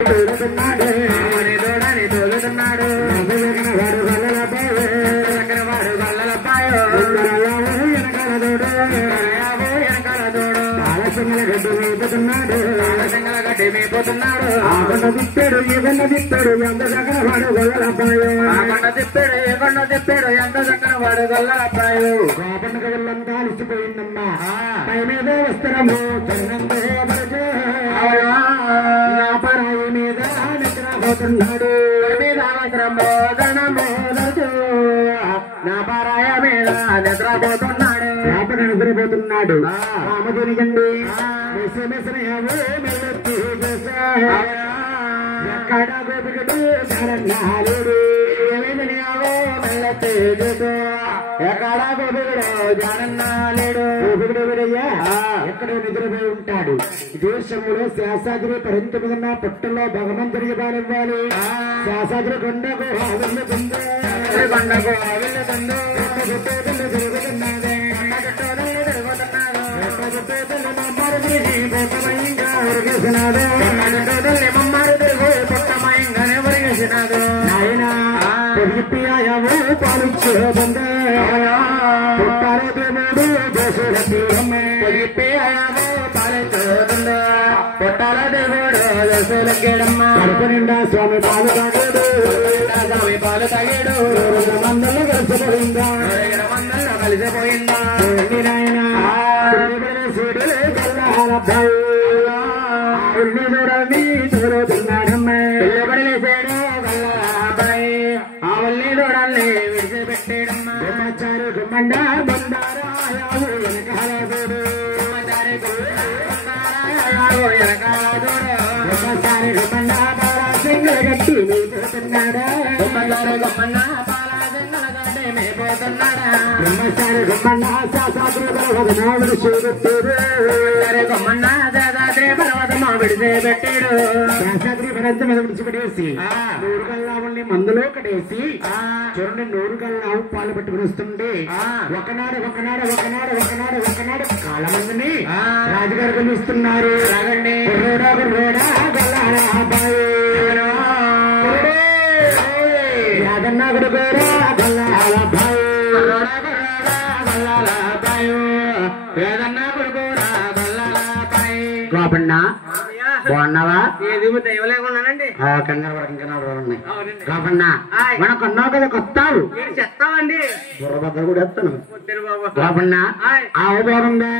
తోలుతున్నాడు దూడని తోలుతున్నాడు వాడు వాడు గల్లలపాయో వెనకాల దూడు వెనకాల దూడు ఆలసింగల గడ్డి మేపుతున్నాడు ఆలసింగల గడ్డి మేపుతున్నాడు ఆ కొండ తిప్పాడు ఈ కొండ తిప్పాడు ఎంత దగ్గర వాడు గల్లలపాయో ఆ కొండ తిప్పాడు ఈ కొండ తిప్పాడు ఎంత దగ్గర వాడు గల్లలపాయో ఆ పండుగ వెళ్ళంతా అలిసిపోయిందమ్మా పై మీద వస్త్రము చంద్రంతో నా పరాయి మీద నిద్రపోతున్నాడు మీద వస్త్రము నా పరాయ మీద నిద్రపోతున్నాడు అప్పుడు నిద్రపోతున్నాడు రామదేనికండి ఎక్కడ గోపికడు శరణాలుడు మెల్లెత్తి ఎక్కడ గోపికడు జనన్నాలేడు గోపికడు విడయ్యా ఎక్కడో నిద్రపోయి ఉంటాడు దేశంలో శాసాద్రి పరింతమిదన్న పుట్టలో భగవంతుడికి పాలివ్వాలి శాసాద్రి కొండకు వెళ్ళుతుంది కొండకు వెళ్ళుతుంది తిరుగుతున్నదే నాయన పొడిపియాయో పాలించే బందే పుట్టారో దేవుడు దోషులకి పొడిపియాయో పాలించే బందే పుట్టారో దేవుడు దోషులకేడమ్మ కడుపు నిండా స్వామి పాలు తాగాడు స్వామి పాలు తాగాడు మందల్లో కలిసిపోయిందా మందల్లో కలిసిపోయిందా నాయన చూడుతున్నాడమ్మ పిల్లబడిలేసాడు గల్లబాయి ఆ వల్లి దూడల్ని విడిచిపెట్టాడమ్మ గుమ్మచారు గుమ్మండ బండారాయావు వెనకాల దూడు గుమ్మచారి వెనకాల దూడు గుమ్మచారి గుమ్మండ బాలా సింగల గట్టి మేపోతున్నాడా గుమ్మచారు గుమ్మండ బాలా సింగల గట్టి మేపోతున్నాడా గుమ్మచారి గుమ్మండ శాసాద్రి పర్వతమావిడి చూడుతూరు గుమ్మన్న శాసాద్రి పర్వతమా విడిసే పెట్టాడు శాసాద్రి పర్వతం మీద విడిచిపెట్టేసి నూరు గల్లావుల్ని మందులో కడేసి చూడండి నూరు గల్లావు పాలు పట్టుకుని వస్తుండే ఒకనాడు ఒకనాడు ఒకనాడు ఒకనాడు ఒకనాడు కాళ్ళ మందిని రాజుగారు కలుస్తున్నారు రాగండి రోడా రోడా గల్లారా అబ్బాయి యాదన్న గుడుగోరా గల్లాల అబ్బాయి గల్లాల అబ్బాయి యాదన్న గుడుగోరా గల్లాల అబ్బాయి గోపన్న బాగున్నావా ఏది దైవ లేకున్నానండి కంగారు ఉన్నాయి గోపన్న మనకు అన్నావు కదా కొత్తావు చెప్తావండి బుర్రబద్ద కూడా ఎత్తాను గోపన్న ఆవు బాగుందా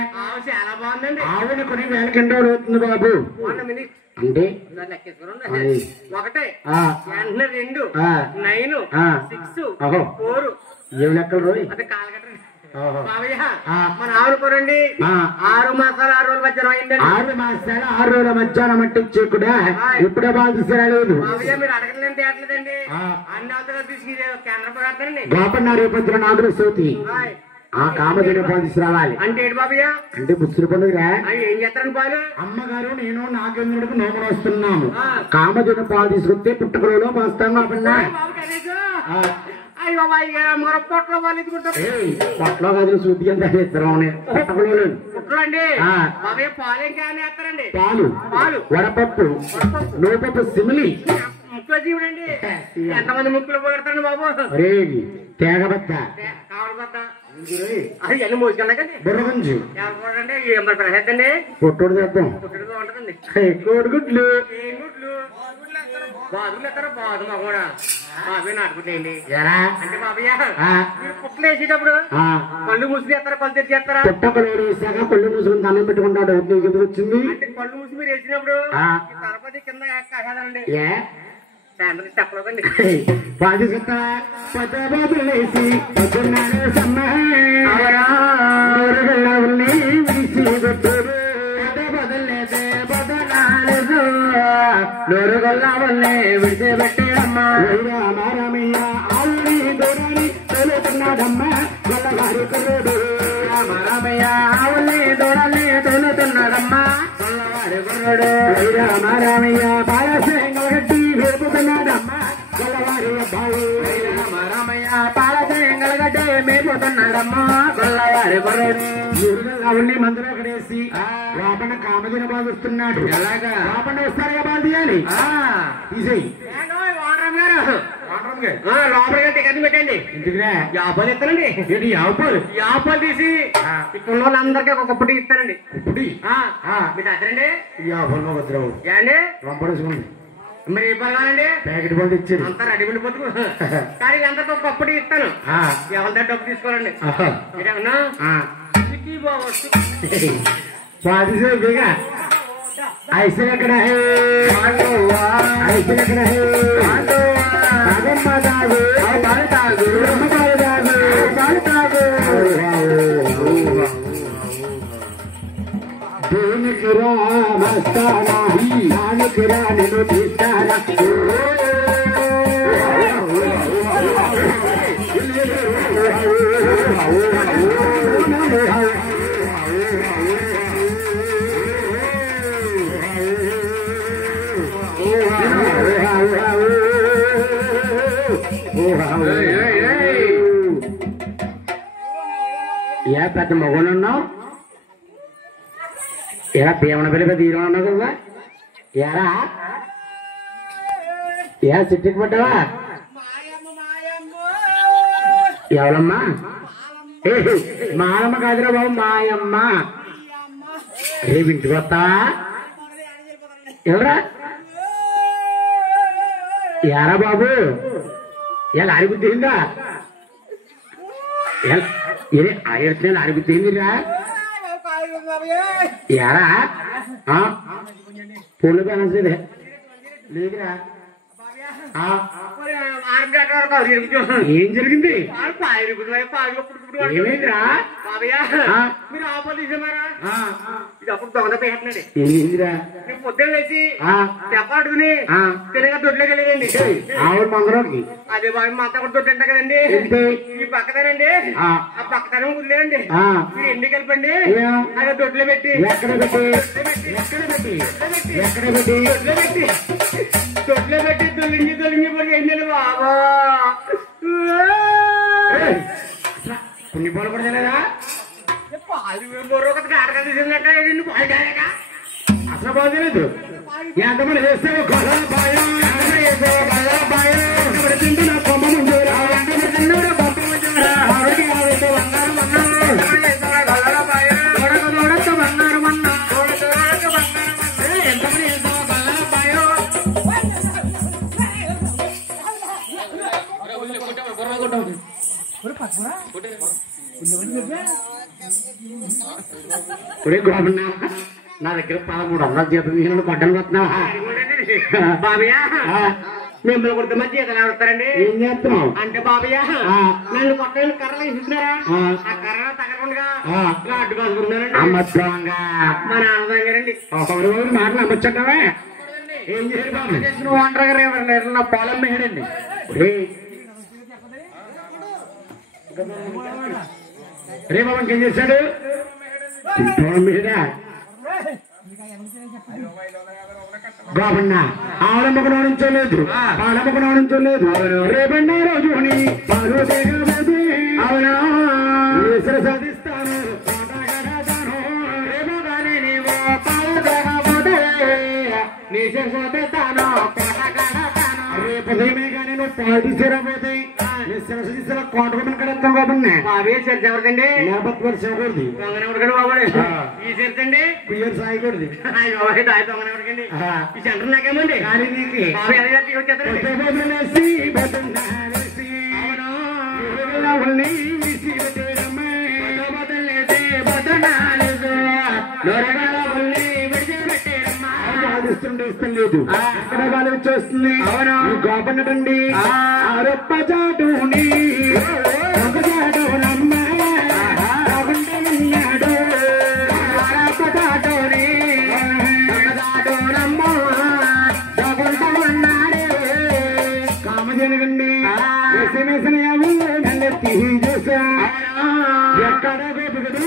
చాలా బాగుందండి ఆవుని కొని వేలకి ఎన్ని రోజులు అవుతుంది బాబు అంటే ఒకటే 2 9 6 4 ఏం లెక్కలు రోజు అంటే కాలగట్టండి మన ఆవులు కొనండి 6 మాసాలు 6 రోజుల మధ్యాహ్నం అయిందండి 6 మాసాలు 6 రోజుల మధ్యాహ్నం అంటే కూడా ఇప్పుడే బాగా తీసుకురాలేదు మీరు అడగలేదంటే ఎట్లేదండి అన్ని అవతల తీసుకు కేంద్రం పడతానండి గోపన్న రేపొద్దున నాగుల సౌతి ఆ కామధేను పాలు తీసుకురావాలి అంటే ఏంటి బాబయ్య అంటే ముసురు పండుగ ఏం చేస్తారని పాలు అమ్మగారు నేను నాగేంద్రుడికి నోములు వస్తున్నాము కామధేను పాలు తీసుకొస్తే పుట్టుకలో పోస్తాం గోపన్న పొట్లో కాదు శుద్ధి పాలు పాలు వడపప్పు నూపప్పు సిమిలి ముక్కులో జీవుడండి ఎంతమంది ముక్కులు పోగడతాడు బాబు తేగబద్ద అది ఎన్ని మోసుకెళ్ళకండి బుర్రగుంజు అండి పొట్టుడు చేద్దాం ఉంటదండి కోడిగుడ్లు బాదులు ఎత్తారా బాదు మా కూడా బాబే నాటుకుంటాయండి అంటే బాబయ్య మీరు పుట్టలు వేసేటప్పుడు కళ్ళు మూసుకు ఎత్తారా కళ్ళు తెచ్చి ఎత్తారా పుట్టకలు వేసాక కళ్ళు మూసుకుని దండం పెట్టుకుంటాడు వచ్చింది అంటే కళ్ళు మూసి మీరు వేసినప్పుడు తలపతి కింద కాదండి చెప్పలేదండి బాధ వేసి నోరు గొల్లావల్ని విడిచిపెట్టేడమ్మా రామయ్య ఆవుని దూడని తోలుతున్నాడమ్మా గొల్లవారి కుర్రుడు రామయ్య ఆవుని దూడని తోలుతున్నాడమ్మా గొల్లవారి కుర్రుడు రామయ్య పాలసేంగల గడ్డి వేపుతున్నాడమ్మా గొల్లవారి అబ్బాయి రామయ్య పాలసేంగల గడ్డి మేపుతున్నాడమ్మా గొల్లవారి కుర్రుడు ఆవుని మందులో కడేసి లోపల కామదిన బాధిస్తున్నాడు ఎలాగా లోపల వస్తారుగా బాధ చేయాలి తీసేయి లోపలికి టికెట్ పెట్టండి. ఎందుకురా? యాపాలు ఇస్తానండి. ఏంటి యాపాలు తీసి ఇక్కడ ఉన్న వాళ్ళందరికీ ఒక్కొక్కటి ఇస్తానండి. ఇప్పుడు మీకు అద్దరండి యాపాలు వద్దురావు ఏండి పంపడేసుకోండి. మరి ఏ పని కావాలండి? ప్యాకెట్ పండు ఇచ్చారు అంతా రెడీ బతుకు కానీ అందరికీ ఒక్కటి ఇస్తాను. ఎవరి దగ్గర డబ్బు తీసుకోవాలండి. మీరేమన్నా ऐसे लगना है ऐसे लगना है या పెద్ద మగనున్నావు ఎలా పేమన పిల్లగా తీరం ఉన్నావు కదా ఎరా ఏ సిట్టికి పడ్డావా ఎవరమ్మా మాయమ్మ కాదురా బాబు మాయమ్మ రేపు ఇంటికి వస్తావా ఎవరా ఎరా బాబు ఎలా అరుగుతుందా ఆయుర్తే అరుగుతుందిరా ఎరా పూలు కానసే లేదురా ఏం జరిగింది ఏమైందిరా మీరు ఆపలు తీసేమారా ఇది అప్పుడు దొంగ పెట్టండి ఏంటిరా పొద్దున్న లేచి తెప్ప అడుగుని తినగా దొడ్లోకి వెళ్ళేదండి ఆవిడ మంగళకి అదే బాబు మా అత్త కూడా దొడ్డు అంట కదండి ఈ పక్కదానండి ఆ పక్కదనం వదిలేదండి మీరు ఎన్ని కలిపండి అదే దొడ్లో పెట్టి ఎక్కడ పెట్టి దొడ్లో పెట్టి తొలింగి పడి ఎండి బాబా కొన్ని పూలు కూడా తెలియదా ఆటగా తీసినట్టు నిన్ను పాల్గొనక అసలు బాగోలేదు ఎంతమంది చేస్తావు తింటున్నా కొమ్మ ముందురా నా దగ్గర 1300 జీతం నేను కొట్టను వస్తున్నావా బాబయ్య మిమ్మల్ని కొడితే మంచి జీతాలు ఆడతారండి ఏం చేస్తున్నావు అంటే బాబయ్య నన్ను కొట్టడానికి కర్రలు ఇస్తున్నారా ఆ కర్ర తగలకుండా అడ్డు కాసుకున్నానండి అమ్మత్వంగా మా నాన్న దగ్గరండి మాటలు అమ్మొచ్చావే ఏం చేయాలి బాబు ఒంటరిగా నా పొలం మేడండి రే బాబు ఇంకేం చేశాడు బాబన్నా ఆడమ్మకు నోడించలేదు ఆడమ్మకు నోడించలేదు రేపన్నా రోజు అవునా సాధిస్తాను రేపు కానీ నీవు సాధిస్తాను రేపు కానీ నువ్వు పాలు తీసేరాబోతే కోటకుని కడతాం బాబున్నా అవే చర్చ ఎవరిదండి 40 వర్షం ఎవరిది దొంగనెవరికండి బాబు ఈ చర్చ అండి కుయ్యర్ సాయికూడదు దొంగనెవరికండి ఈ సెంటర్ నాకేమండి కానీ నీకు ఇష్టం లేదు ఎక్కడ గాలి వచ్చేస్తుంది అవునా గోపన్నటండి ఆరొప్ప చాటుని ఒక చాటు నమ్మాడు ఆరొప్ప చాటుని ఒక చాటు నమ్మాడు కామజనగండి మెసనయావు నల్లెత్తి చూసా ఎక్కడ గోపికడు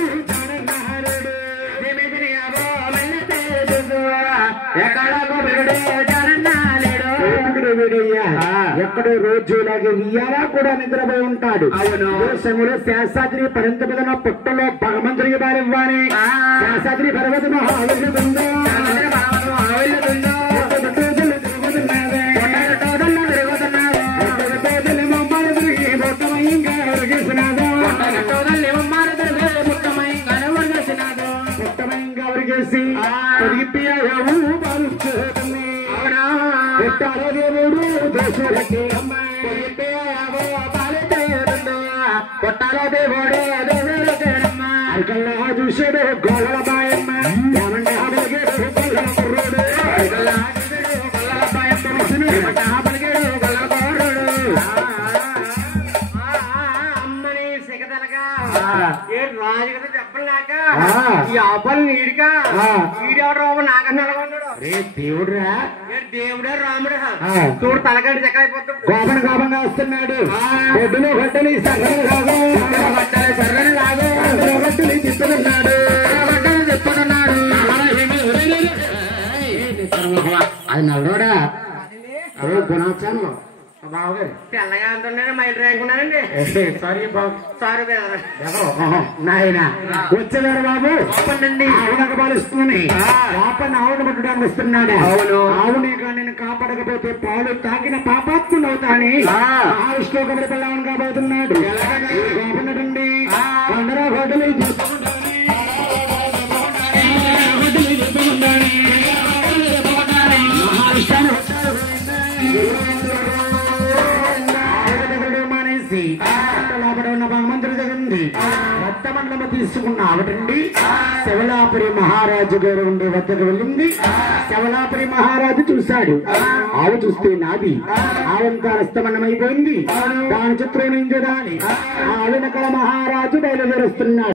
ఎక్కడో రోజులాగే ఇయ్యాలా కూడా నిద్రపోయి ఉంటాడు దేశంలో శేషాద్రి పరింత మీద పుట్టలో భగవంతుడికి బారివ్వాలి శేషాద్రి పర్వతము ఆవిల్లుతుందో పెట్టాలో దేవుడు దోషులకి కొట్టాలో దేవుడు అరకల్లా చూసాడు గోళ్ళ బాయమ్మ ఏమంటే అబలిగేడు గొల్లల కుర్రోడు గొల్లల బాయమ్మ అబలిగేడు గొల్లల కుర్రోడు అమ్మని సిగదలగా రాజు కదా చెప్పలేక ఈ అబ్బలు నీడిగా ఈడెవడో నాకన్నా ఉన్నాడు దేవుడురా దేవుడే రాముడు చూడు తలగండి చెక్కైపోతాడు గోపన గోపంగా వస్తున్నాడు గొడ్డులు గడ్డలు సర్రని లాగా గడ్డలు తిప్పుతున్నాడు అది నల్లరోడా అదే గుణాచాను తెల్లగా అంటున్నాడు మైలు రేకున్నానండి సారీ బాబు సారీ నాయన వచ్చేవారు బాబు చెప్పండి ఆవునకు పాలిస్తుంది పాపని ఆవును పట్టడానికి వస్తున్నాడు అవును ఆవుని నేను కాపాడకపోతే పాలు తాకిన పాపాత్ములు అవుతాని ఆవిష్లోకములు పిల్లవని కాబోతున్నాడు కాపాడండి అందరూ గొడ్డలు భగవంతుడి దగ్గర కొత్త మండలము తీసుకున్న ఆవిడండి శవలాపురి మహారాజు గారు ఉండే వద్దకు వెళ్ళింది. శవలాపురి మహారాజు చూశాడు. ఆవు చూస్తే నాది ఆవంతా రస్తమన్నమైపోయింది. దాని చిత్రం ఏం చూడాలి. ఆ వెనకాల మహారాజు బయలుదేరుస్తున్నాడు.